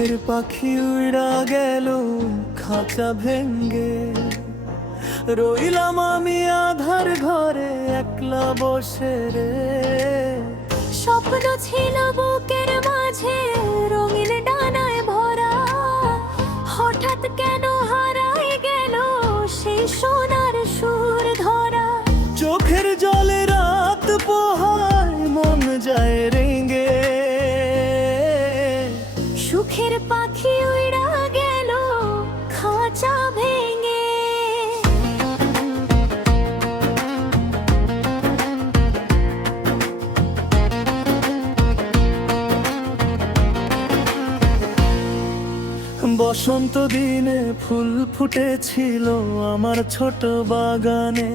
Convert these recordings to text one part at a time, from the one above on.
সুখের পাখি উড়া গেল খাঁচা ভেঙ্গে, রইলাম আমি আধার ঘরে একলা বসে রে। স্বপ্ন ছিল বুকের মাঝে রঙিন ডানায় ভরা, হঠাৎ কেন হারাই গেল সেই সোনার সুর ধরা। চোখের জলে রাত পোহায় মন যায় রেঙ্গে, সুখের পাখি উড়া গেল খাঁচা ভেঙে। বসন্ত দিনে ফুল ফুটেছিল আমার ছোট বাগানে,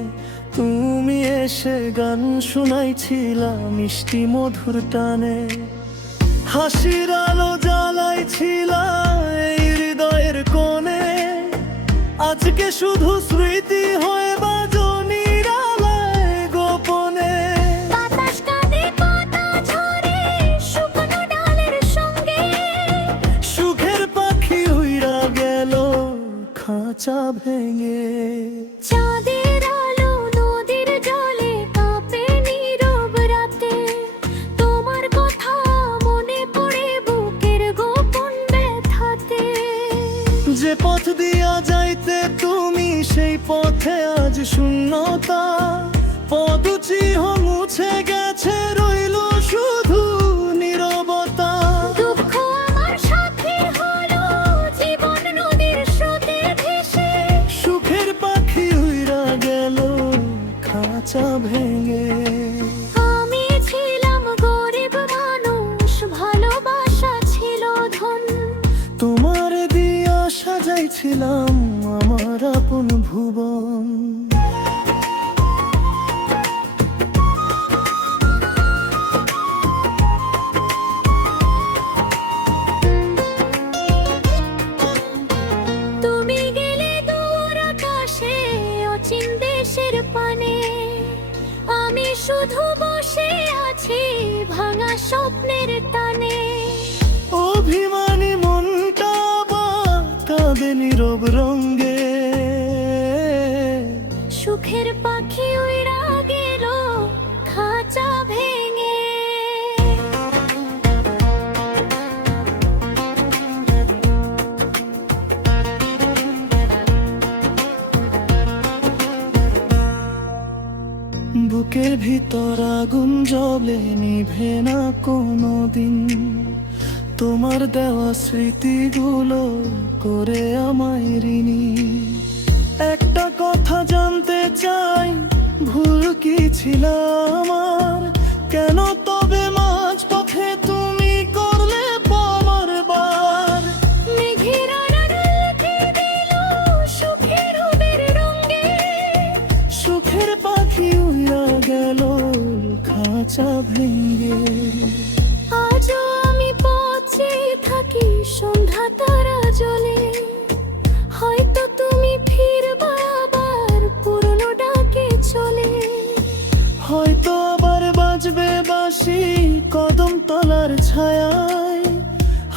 তুমি এসে গান শুনাইছিলা মিষ্টি মধুর টানে। হাসির আলো জ্বালাইছিলা এই হৃদয়ের কোণে, আজকে শুধু স্মৃতি হয়ে বাজো নিরালায় গোপনে। বাতাস কাঁদে পাতা ঝরে শুকনো ডালের সঙ্গে, সুখের পাখি উইড়া গেল খাঁচা ভেঙে। চাঁদের আলো নদীর জলে কাঁপে নীরব রাতে, তোমার কথা মনে পড়ে বুকের গোপন ব্যথাতে। যে পথ দিয়া যাইতে তুমি সেই পথে আজ শূন্যতা, পদচিহ্ন মুছে গেছে রইল শুধু নীরবতা। দুঃখ আমার সাথী হলো জীবন নদীর স্রোতে ভেসে, সুখের পাখি উইড়া গেল খাঁচা ভেঙে। আমি ছিলাম গরিব মানুষ, ভালোবাসা ছিল ধন, তোমার দিয়া সাজাইছিলাম আমার আপন ভুবন। তুমি গেলে দূর আকাশে অচিন দেশের পানে, আমি শুধু বসে আছি ভাঙা স্বপ্নের টানে। অভিমানী মনটা কাঁদে নীরব রঙ্গে, সুখের পাখি উড়া গেল খাঁচা ভেঙে। বুকের ভিতর আগুন জ্বলে নিভে না কোনো দিন, তোমার দেওয়া স্মৃতিগুলো করে আমায় ঋণী। একটা কথা জানতে চাই, ভুল কি ছিল আমার? কেন তবে মাঝ পথে তুমি করলে পুনর্বার? মেঘের আড়ালকে দিল সুখের রূপের রঙে, সুখের পাখি উড়া গেল খাঁচা ভেঙে। আজও আমি পথে থাকি সন্ধ্যা তারা জ্বলে, হয়তো তুমি ফিরবা আবার পুরনো ডাকে চলে। হয়তো আবার বাজবে বাঁশি কদম তলার ছায়ায়,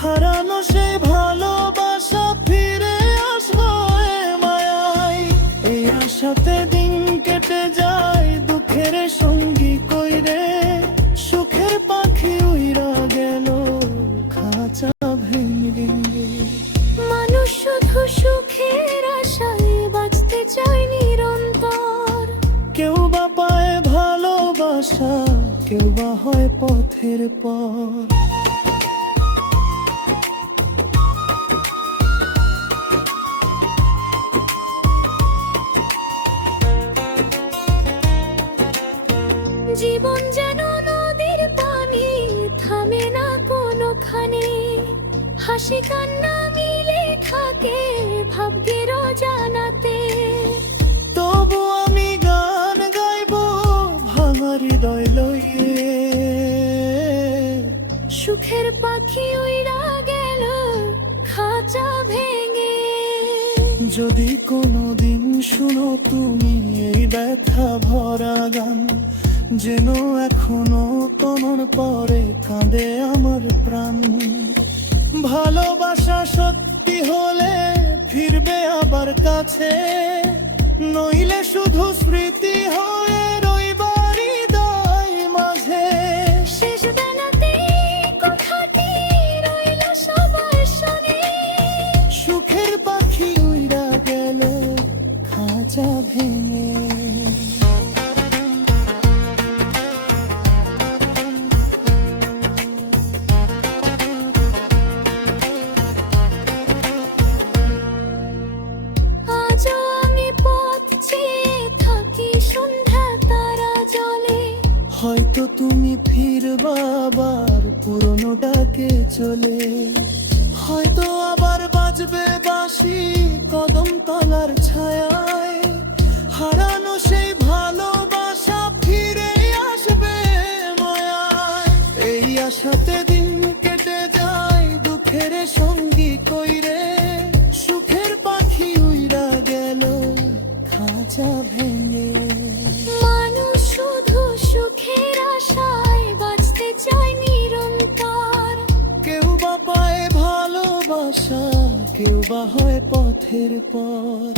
হারানো সেই ভালোবাসা ফিরে আসলো এ মায়ায়। এই আশাতে দিন কেটে যায় দুঃখের সঙ্গী কইরে, সুখের পাখি উইড়া গেল খাঁচা ভেঙে। মানুষ শুধু সুখের আশায় বাঁচতে চায় নিরন্তর, কেউ বা পায় ভালোবাসা, কেউ বা হয় পথের পর। জীবন যেন নদীর পানি, থামে না কোনোখানে, হাসি কান্না মিলে থাকে ভাগ্যের জানাতে। তবু আমি গান গাইবো ভাঙা হৃদয় লইয়ে, সুখের পাখি উড়া গেল খাঁচা ভেঙে। যদি কোনোদিন শুনো তুমি এই ব্যথা ভরা গান, যেন এখনো তনর পরে কাঁদে আমার প্রাণ। ভালোবাসা সত্যি হলে ফিরবে আবার কাছে, নইলে শুধু স্মৃতি হয়ে রইবার হৃদয় মাঝে। শেষ বেলাতে কথাটি রইল সবার শোনে, সুখের পাখি উইরা গেল খাঁচা ভেঙে। আজও আমি পথ চেয়ে থাকি সন্ধ্যা তারা জলে, হয়তো তুমি ফিরবা আবার পুরনো ডাকে চলে, হয়তো আবার বাজবে বাঁশি কদম তলার ছায়ায়, হারানো সেই ভালোবাসা ফিরে আসবে মায়ায়। এই আশাতে দিন কেটে যায় দুঃখের সঙ্গী কইরে, সুখের পাখি উইরা গেল খাঁচা ভেঙে। মানুষ শুধু সুখের আশায় বাঁচতে চায় নিরন্তর, কেউ বা পায় ভালোবাসা, কেউ বা হয় পথের পর।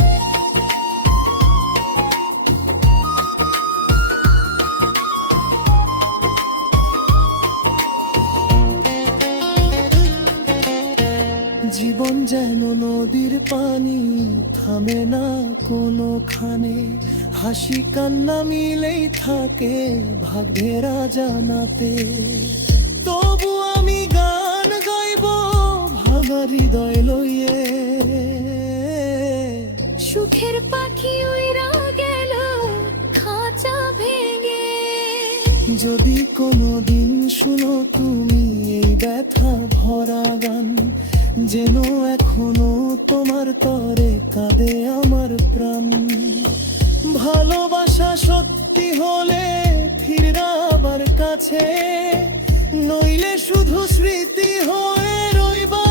জীবন যেন নদীর পানি, থামে না কোনোখানে, হাসি কান্না মিলেই থাকে ভাগ্যেরা জানাতে। তবু আমি গান গাইব ভাঙা হৃদয় লইয়ে, সুখের পাখি উইরা গেল খাঁচা ভেঙে। যদি কোনোদিন শুনো তুমি এই ব্যথা ভরা গান, যেন এখনো তোমার তরে কাঁদে আমার প্রাণ। ভালোবাসা সত্যি হলে ফিরবা আবার কাছে, নইলে শুধু স্মৃতি হয়ে রইবা